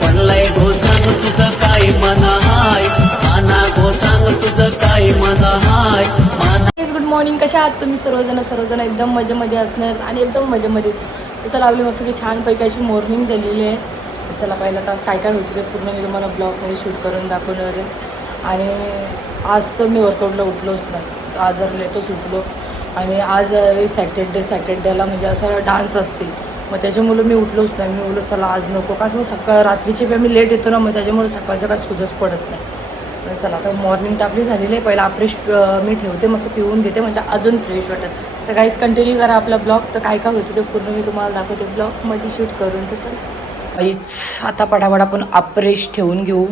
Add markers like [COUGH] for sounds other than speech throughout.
पडलाय गो सांग तुझं काय मन हाय माना गो सांग तुझं काय मन मॉर्निंग कशा आहात तुम्ही? सर्वजण सर्वजण एकदम मजेमध्ये असणार आणि एकदम मजेमध्येच. तर चला आपली मस्त की छानपैकी अशी मॉर्निंग झालेली आहे. चला पहिलं आता काय काय होतं ते पूर्ण मी तुम्हाला ब्लॉगमध्ये शूट करून दाखवणार आहे. आणि आज तर मी वर्कआउटला उठलोच नाही. आज जर लेटच उठलो. आणि आज सॅटर्डे सॅटर्डेला म्हणजे असं डान्स असते. मग त्याच्यामुळे मी उठलोच नाही. मी बोललो चला आज नको. का सकाळ रात्रीची वेळ मी लेट येतो ना मग त्याच्यामुळे सकाळचं काय सुधच पडत नाही. तर चला आता मॉर्निंग तर आपली झालेली आहे. पहिला फ्रेश मी ठेवते मस्त पिऊन घेते म्हणजे अजून फ्रेश वाटत तर काहीच कंटिन्यू करा आपला ब्लॉग तर काय काय होतं ते पूर्ण मी तुम्हाला दाखवते. ब्लॉगमध्ये शूट करून तर चला काहीच आता पटापट आपण अप्रेश ठेवून घेऊ.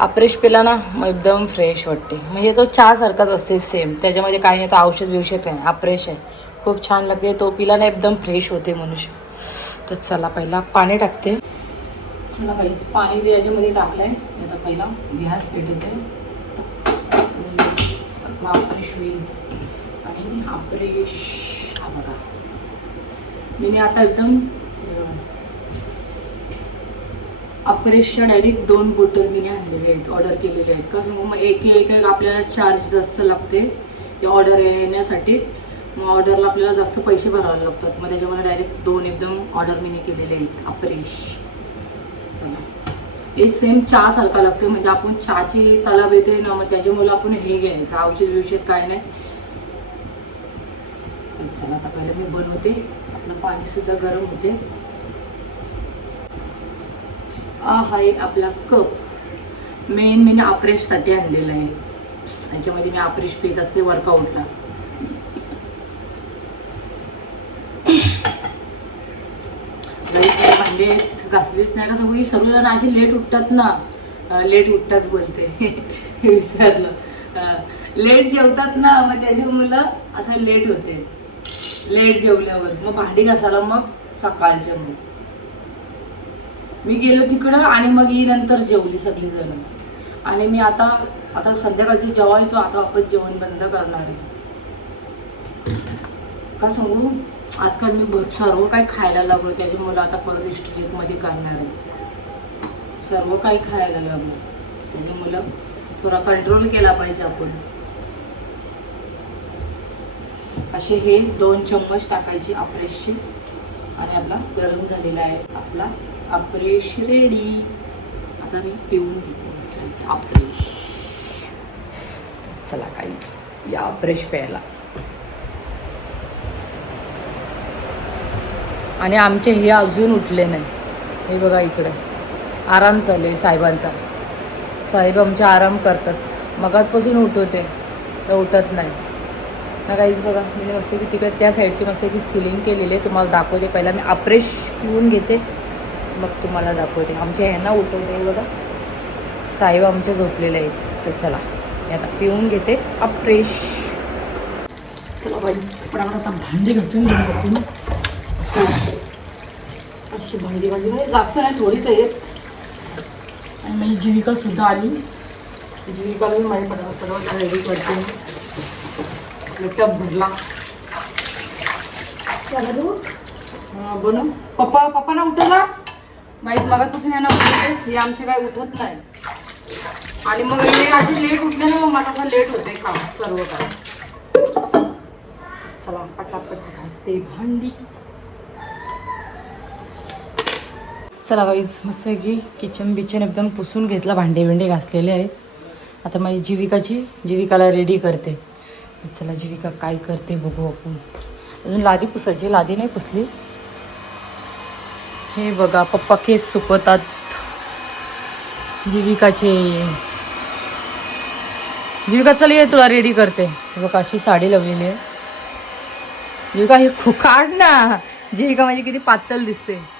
अप्रेश पिला ना मग एकदम फ्रेश वाटते. म्हणजे तो चहासारखाच असते सेम त्याच्यामध्ये काही नाही तो औषध बिवषध नाही. अप्रेश आहे. खूप छान लागते. तो पिला ना एकदम फ्रेश होते मनुष्य. तर चला पहिला पाणी टाकते. चला काहीच पाणी ते याच्यामध्ये आहे आता पहिला गॅस पेटवते वापरेश होईल आणि हापरेश हा बघा. मी आता एकदम अपरेशच्या डायरेक्ट दोन बॉटल मी आणलेले आहेत ऑर्डर केलेले आहेत. का सांगू मग एक एक एक आपल्याला चार्ज जास्त लागते ते ऑर्डर येण्यासाठी. मग ऑर्डरला आपल्याला जास्त पैसे भरावे लागतात. मग त्याच्यामध्ये डायरेक्ट दोन एकदम ऑर्डर मी केलेले आहेत अपरेश. चला हे सेम चहा सारखा म्हणजे आपण चहाची तलाब येते ना मग त्याच्यामुळे आपण हे घ्यायचं. औषध बिवषध काय नाही. चला आता पहिलं मी बनवते. आपलं पाणी सुद्धा गरम होते. हा हा एक आपला कप. मेन मी ऑपरेशसाठी आणलेला आहे. याच्यामध्ये मी ऑपरेश पित असते वर्कआउटला म्हणजे घासलीच नाही का सगळी सर्वजण अशी लेट उठतात ना. लेट उठतात बोलते. [LAUGHS] विसरलं. लेट जेवतात ना मग त्याची मुलं असं लेट होते. लेट जेवल्यावर. मग भांडी घासायला मग सकाळच्या मग. मी गेलो तिकडं आणि मग ही नंतर जेवली सगळी जण आणि मी आता आता संध्याकाळची जेवायचो आता आपण जेवण बंद करणार आहे. का सांगू? आजकाल मी भर सर्व काही खायला लागलो त्याच्यामुळे आता परत स्ट्रीटमध्ये करणार आहे सर्व काही खायला लागलो. त्याच्यामुळं थोडा कंट्रोल केला पाहिजे आपण. असे हे दोन चम्मच टाकायचे अप्रेशचे आणि आपला गरम झालेला आहे. आपला अप्रेश रेडी आता मी पिऊन घेते मस्त. अप्रेश चला काहीच या अप्रेश प्यायला. आणि आमचे हे अजून उठले नाही. हे बघा इकडे. आराम चालू आहे साहेबांचा. साहेब आमचे आराम करतात. मगातपासून उठवते तर उठत नाही. ना काहीच बघा मी मस्त की तिकडे त्या साईडची मस्त की सिलिंग केलेली आहे. तुम्हाला दाखवते. पहिला मी अप्रेश पिऊन घेते. मग तुम्हाला दाखवते. आमच्या ह्यांना उठवते बघा. साहेब आमचे झोपलेले आहेत. तर चला मी आता पिऊन घेते. अप्रेश चला बाईच पण आपण आता भांडी घासून घेऊन मी अशी भांडी भाजी म्हणजे जास्त नाही थोडीच आहेत. आणि माझी जीविका सुद्धा आली. जीविकाला मी पटापट पटापट रेडी करते. टप भरला. हा, बनव पप्पा पप्पा ना उठला माहीत मगापासून यांना उठते हे आमचे काय उठत नाही. आणि मग हे असे लेट उठले ना मग मला असं लेट होते काम सर्व काय चला पटापट घासते भांडी. चला बाईज मस्त की किचन बिचन एकदम पुसून घेतला भांडे बिंडे घासलेले आहेत आता माझी जीविकाची जीविकाला रेडी करते. चला जीविका काय करते बघू आपण. अजून लादी पुसायची लादी नाही पुसली. हे बघा पप्पा केस सुकवतात. जीविकाचे. जीविका चल ये तुला रेडी करते. बघा अशी साडी लावलेली आहे. जीविका हे खुकाड ना. जीविका माझी किती पातळ दिसते.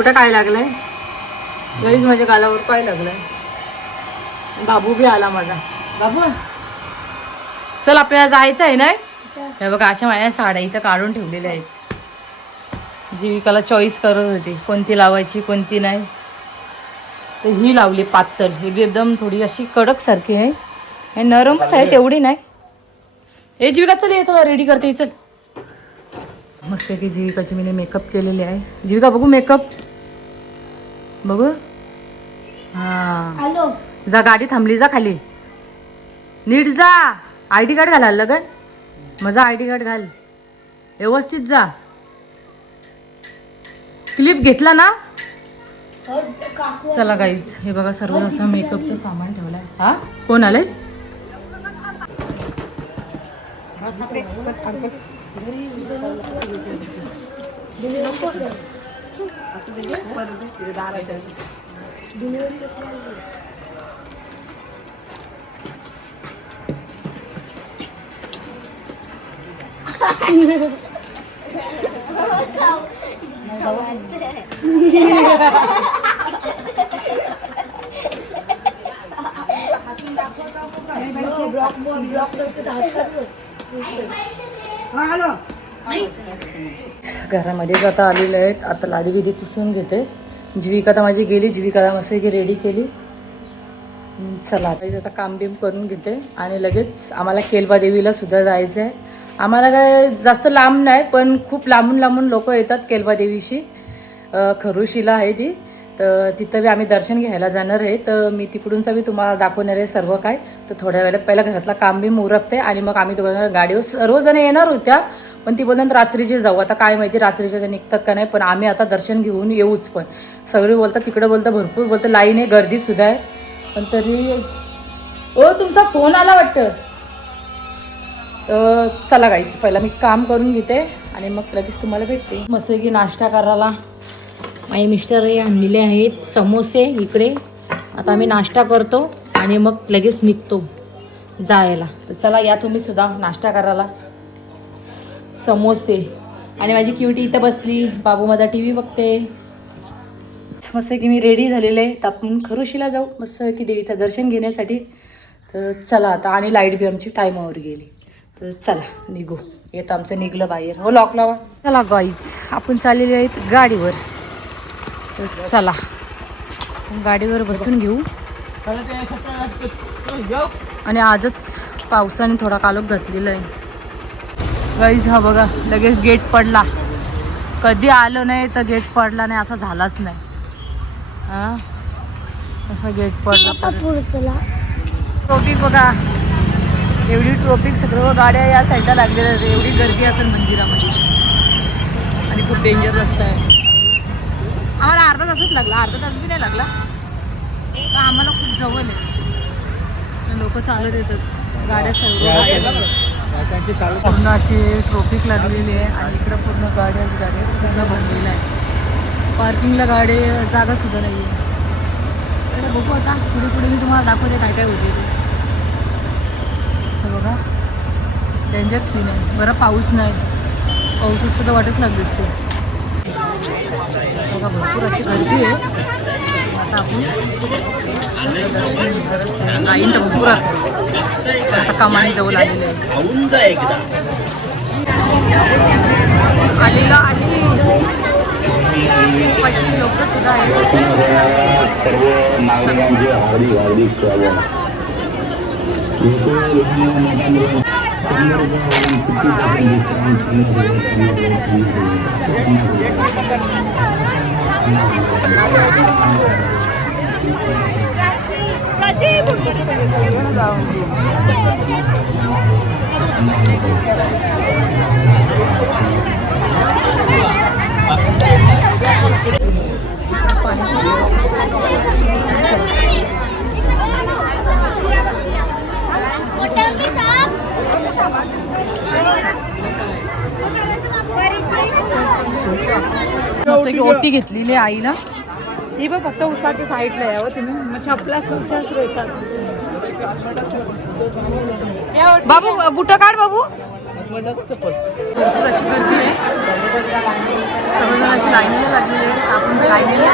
कुठं काय लागलंय? घरीच माझ्या गालावर काय लागलंय. बाबू बी आला माझा. बाबू चल आपल्याला जायचं आहे ना? हे बघा अशा माझ्या साड्या इथं काढून ठेवलेल्या आहेत. जीविकाला चॉईस करत होती. कोणती लावायची कोणती नाही. तर ही लावली पातळ. ही बी एकदम थोडी अशी कडक सारखी आहे. हे नरमच आहे तेवढी नाही. हे जीविका चल ये तुला रेडी करते चल. मस्त की जीविकाची मी मेकअप केलेली आहे. जीविका बघू मेकअप बघू. हा. जा गाडी थांबली जा खाली. नीट जा. आय डी कार्ड घालायला लगन. माझा आय डी कार्ड घाल. व्यवस्थित जा. क्लिप घेतला ना? चला गाईज हे बघा सर्व असं मेकअपचं सामान ठेवलंय. हा? कोण आलंय? ब्लॉक ब्लॉक हॅलो घरामध्येच आता आलेले आहेत आता लादी विधी पुसून घेते. जीविका तर माझी गेली जीविकाला मस्त की रेडी केली. चला आता आता काम बिम करून घेते आणि लगेच आम्हाला केलबा देवीला सुद्धा जायचं आहे आम्हाला काय जास्त लांब नाही पण खूप लांबून लांबून लोक येतात केलबा देवीशी. खरुशीला आहे ती. तर तिथं बी आम्ही दर्शन घ्यायला जाणार आहे. तर मी तिकडूनचा बी तुम्हाला दाखवणार आहे सर्व काय. तर थोड्या वेळात पहिला घरातला काम बी उरकते आणि मग आम्ही दोघं गाडीवर सर्वजण येणार होत्या. पण ती बोलतात रात्रीचे जाऊ. आता काय माहिती रात्रीचे ते निघतात का नाही पण आम्ही आता दर्शन घेऊन येऊच पण. सगळे बोलतात तिकडं बोलतं भरपूर बोलतं लाईन आहे गर्दी सुद्धा आहे. पण तरी ओ तुमचा फोन आला वाटतं. तर चला गाईच पहिला मी काम करून घेते आणि मग लगेच तुम्हाला भेटते. मस्त की नाश्ता करायला. माझे मिस्टर हे आणलेले आहेत समोसे इकडे. आता आम्ही नाश्ता करतो आणि मग लगेच निघतो जायला. तर चला या तुम्ही सुद्धा नाश्ता करायला. समोसे. आणि माझी क्युटी इथं बसली. बाबू माझा टी व्ही बघते. मस्त की मी रेडी झालेले आहे तर आपण खरुशीला जाऊ. मस्त की देवीचं दर्शन घेण्यासाठी. तर चला आता. आणि लाइट बी आमची टायमावर गेली. तर चला निघू. येतं आमचं निघलं बाहेर. हो लॉक लावा. चला गाईज आपण चाललेले आहेत गाडीवर. तर चला. गाडीवर बसून घेऊ. आणि आजच पावसाने थोडा कालोख घातलेला आहे. गाईज हा बघा लगेच गेट पडला. कधी आलो नाही तर गेट पडला नाही असा झालाच नाही. हा? असा गेट पडला ट्रॉफिक बघा. एवढी ट्रॉफिक सगळं गाड्या या साईडला लागलेल्या आहेत. एवढी गर्दी असेल मंदिरामध्ये. आणि खूप डेंजर रस्ता आहे. आम्हाला अर्धा तासच लागला. अर्धा तास बी नाही लागला. आम्हाला खूप जवळ आहे. लोक चालत येतात. गाड्या सर्व पूर्ण अशी ट्रॉफिक लागलेली आहे आणि इकडं पूर्ण गाड्या गाड्या पूर्ण भरलेलं आहे पार्किंगला गाडी जागा सुद्धा नाही आहे चला बघू आता. पुढे पुढे मी तुम्हाला दाखवते काय काय होते ते. बघा. डेंजर सीन आहे. बरं पाऊस नाही. पाऊस असतं तर वाटच लागली असते बघा भरपूर अशी गर्दी आहे. आता आपण दर्शन लाईन तर भरपूर असते आता कामाने जवळ आलेली आहे खाऊन आलेला लोक सुद्धा आहेत. ओटी घेतलेली आहे आईला ही बघ फक्त उसाच्या साईडला आहे हो तुम्ही मग छपला तुमच्याच रोयतात. बाबू बुट काढ बाबू. भरपूर अशी गर्दी आहे. सर्वजण अशी लाईनीला लागलेली आहे आपण लाईनीला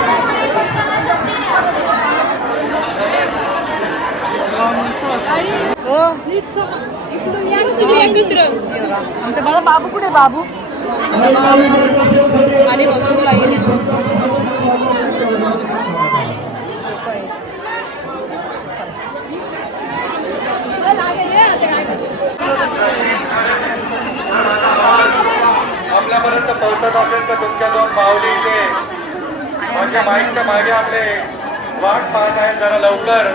हो आमचा माझा बाबू कुठे बाबू? आणि भरपूर लाईन आहे आपल्यापर्यंत पोहोचत असेल तर तुमच्या दोन माऊली इथे. म्हणजे माईकच्या मागे आपले वाट पाहत आहेत जरा लवकर.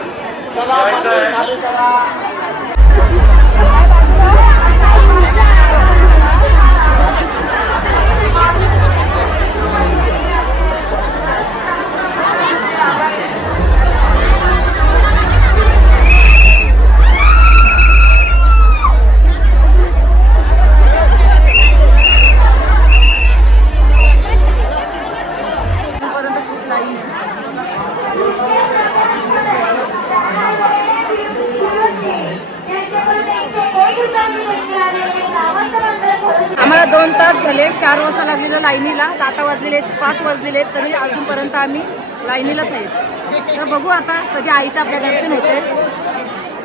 लाईनीला. तर आता वाजलेले आहेत पाच वाजलेले आहेत तरी अजूनपर्यंत आम्ही लाईनीलाच आहेत. तर बघू आता कधी आईचं आपल्या दर्शन होते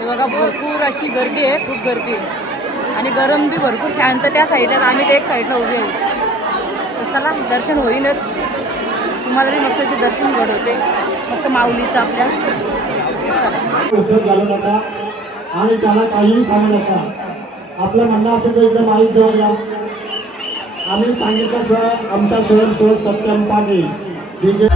बघा भरपूर अशी गर्दी आहे खूप गर्दी आहे. आणि गरम बी भरपूर फॅन. तर त्या साईडला आम्ही ते एक साईडला उभे आहे. तर चला दर्शन होईलच. तुम्हाला बी मस्त ते दर्शन घडवते. मस्त माऊलीचं आपल्या. चला आणि त्याला काहीही सांगू नका. आपलं म्हणणं असं तर इकडे माहीत जवळ आम्ही सांगितलं सर आमचा स्वयंसेवक सत्यम पाटील डीजे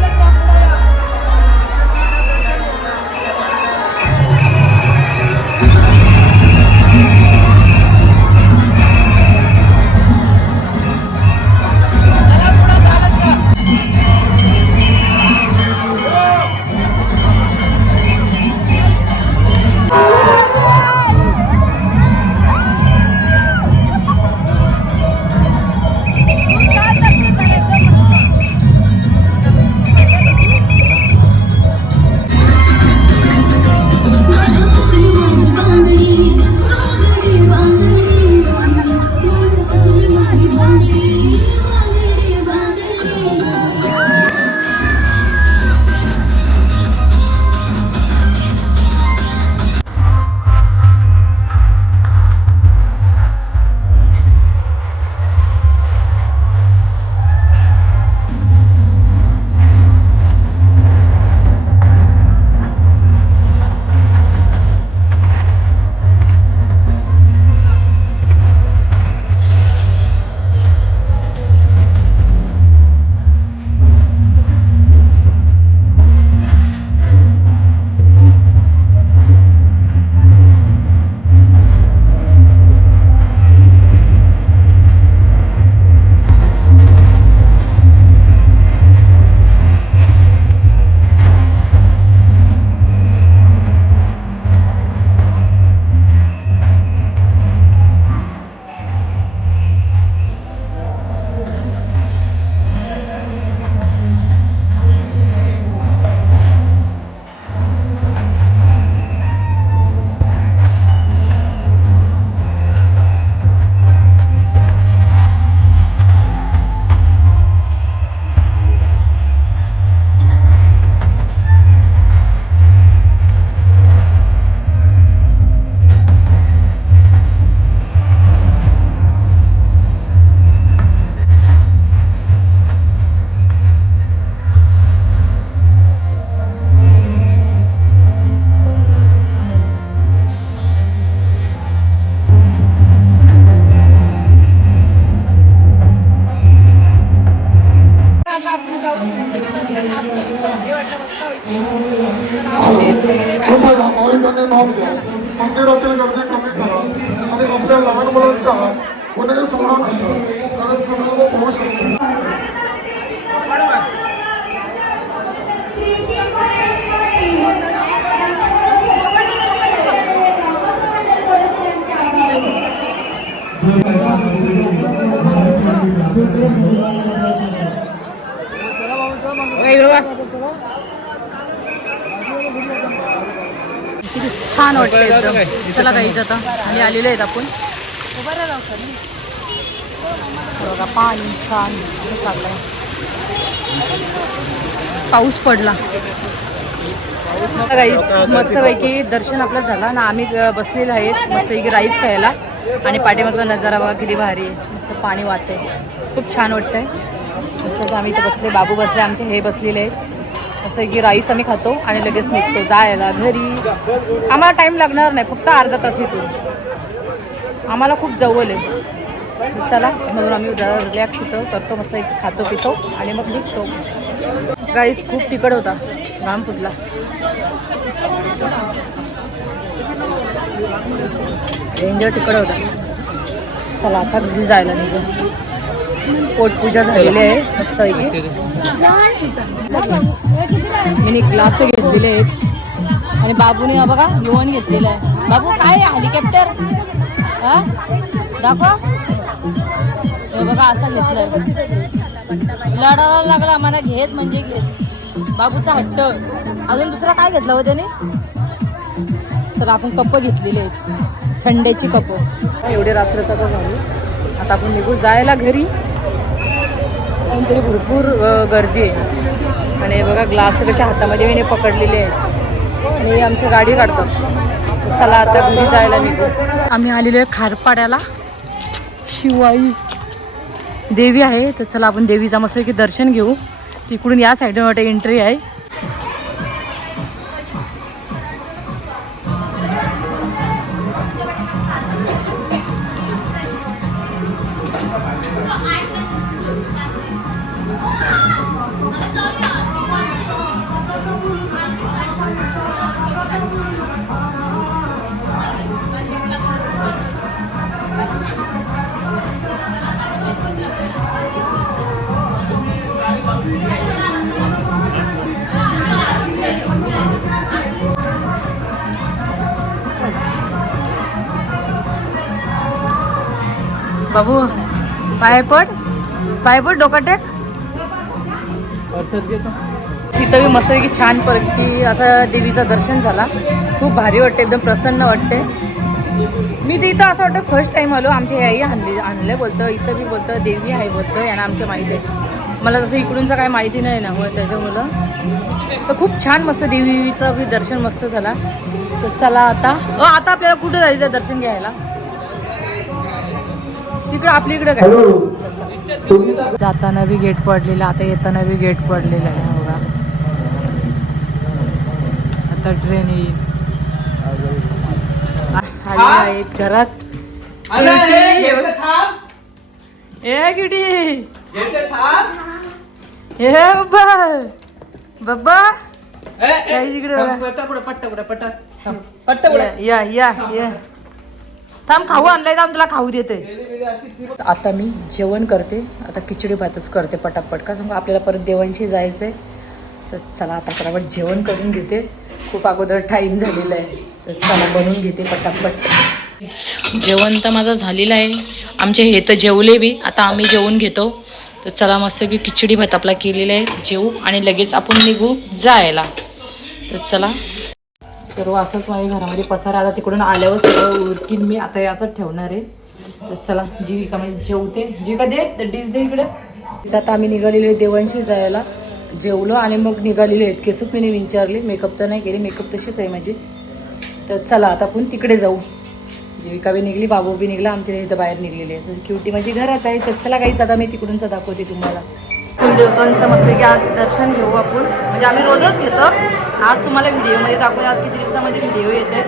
मंदिरातील गर्दी कमी करा. आणि आपल्या लहान मुलांचा कोणी सोडा नका कारण सगळं होऊ शकतो किती छान वाटतं एकदम. चला काही आता. आणि आलेले आहेत आपण. बघा पाणी छान चाललंय पाऊस पडला. गाईच मस्तपैकी दर्शन आपलं झालं ना आम्ही बसलेलो आहेत. मस्तपैकी राईस खायला. आणि पाठीमागचा नजारा बघा किती भारी आहे. मस्त पाणी वाहते खूप छान वाटतंय. मस्त आम्ही इथे बसले बाबू बसले आमचे हे बसलेले आहेत. असं की राईस आम्ही खातो आणि लगेच निघतो जायला घरी. आम्हाला टाईम लागणार नाही फक्त अर्धा तास येतो आम्हाला खूप जवळ आहे. चला म्हणून आम्ही रिलॅक्स होतो करतो मस्त एक खातो पितो आणि मग निघतो. गाईस खूप तिकड होता घाम फुटला डेंजर तिकड होता. चला आता घरी जायला निघू. पोटपूजा झालेली आहे मस्तपैकी मी ग्लास घेतलेले आहेत. आणि बाबूने बघा लोन घेतलेलं आहे. बाबू काय हेलिकॉप्टर हा? दाखवा. हे बघा असा घेतलाय लढायला लागला आम्हाला घेत म्हणजे घेत. बाबूचा हट्ट. अजून दुसरा काय घेतला हो त्याने? तर आपण कप घेतलेले आहेत. थंड्याची कप. एवढे रात्र तर आता आपण निघू जायला घरी. पण तरी भरपूर गर्दी आहे. आणि बघा ग्लास कशा हातामध्ये मी पकडलेले आहेत. आणि आमची गाडी काढतात चला आता घरी जायला निघू. आम्ही आलेलो आहे खारपाड्याला. शिवाई देवी आहे. तर चला आपण देवीचा मस्त की दर्शन घेऊ. तिकडून या साईडनं वाटतं एंट्री आहे. बाबू पायपट पायपट डोका टेक. तिथं मी मस्तपैकी छान परकी असं देवीचं दर्शन झाला. खूप भारी वाटते एकदम प्रसन्न वाटते. मी तर इथं असं वाटतं फर्स्ट टाईम आलो. आमच्या आई आणली आणलं बोलतं इथं बी बोलतं देवी आहे बोलतं यांना आमच्या माहिती आहे. मला तसं इकडूनचं काय माहिती नाही ना मुळे त्याच्यामुळं. तर खूप छान मस्त देवीचं बी दर्शन मस्त झाला. तर चला आता. आता आपल्याला कुठं जायचं दर्शन घ्यायला? तिकडं आपल्या इकडं काय? जाताना बी गेट पडलेला आता येताना बी गेट पडलेला आहे बघा. आता ट्रेन येईल. आहेत घरात. ए किटी ए बाबा. बाबा. काय इकडे? बघा. या या या. थांब खाऊ आणलाय थांब तुला खाऊ देते. आता मी जेवण करते. आता खिचडी भातच करते पटापट. का सांगू आपल्याला परत देवांशी जायचं आहे तर चला आता पटापट जेवण करून घेते. खूप अगोदर टाईम झालेला आहे. तर चला बनवून घेते पटापट. जेवण तर माझं झालेलं आहे. आमचे हे तर जेवले बी. आता आम्ही जेवून घेतो. तर चला मस्त की खिचडी भात आपला केलेला आहे. जेवू आणि लगेच आपण निघू जायला. तर चला. सर्व असंच माझ्या घरामध्ये पसारा आता तिकडून आल्यावर सर्व उरकीन मी. आता हे असंच ठेवणार आहे. तर चला जीविका म्हणजे जेवते. जीविका दे तर डिश दे इकडे. आता आम्ही निघालेलो आहे देवांशी जायला. जेवलो आणि मग निघालेलो आहेत. केसच मी विचारले. मेकअप तर नाही केली. मेकअप तशीच आहे माझी. तर चला आता आपण तिकडे जाऊ. जीविका बी निघली बाबू बी निघला. आमच्या इथं बाहेर निघलेले आहे तर क्युटी माझी घरात आहे. तर चला काहीच आता मी तिकडूनच दाखवते तुम्हाला. कुलदेवतांचं मस्तपैकी की आज दर्शन घेऊ आपण. म्हणजे आम्ही रोजच घेतो. आज तुम्हाला व्हिडिओमध्ये दाखवू आज किती दिवसामध्ये व्हिडिओ येते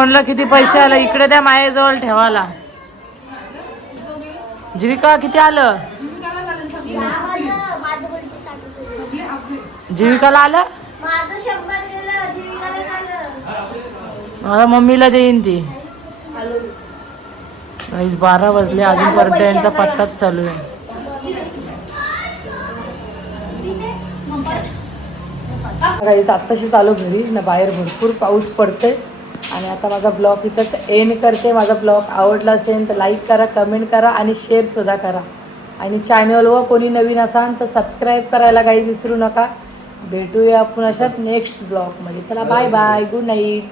कोणला किती पैसे आलं? इकडे त्या मायेजवळ ठेवाला जीविका किती आलं? जीविकाला आलं? मला मम्मीला देईन ती. बारा वाजले अजूनपर्यंत यांचा पत्ताच चालू आहे. गाईस आत्ताशी चालू घरी ना बाहेर भरपूर पाऊस पडतोय. आणि आता माझा ब्लॉग इथंच एंड करते. माझा ब्लॉग आवडला असेल तर लाईक करा कमेंट करा आणि शेअरसुद्धा करा. आणि चॅनलवर कोणी नवीन असाल तर सबस्क्राईब करायला काही विसरू नका. भेटूया आपण अशात नेक्स्ट ब्लॉगमध्ये चला बाय बाय गुड नाईट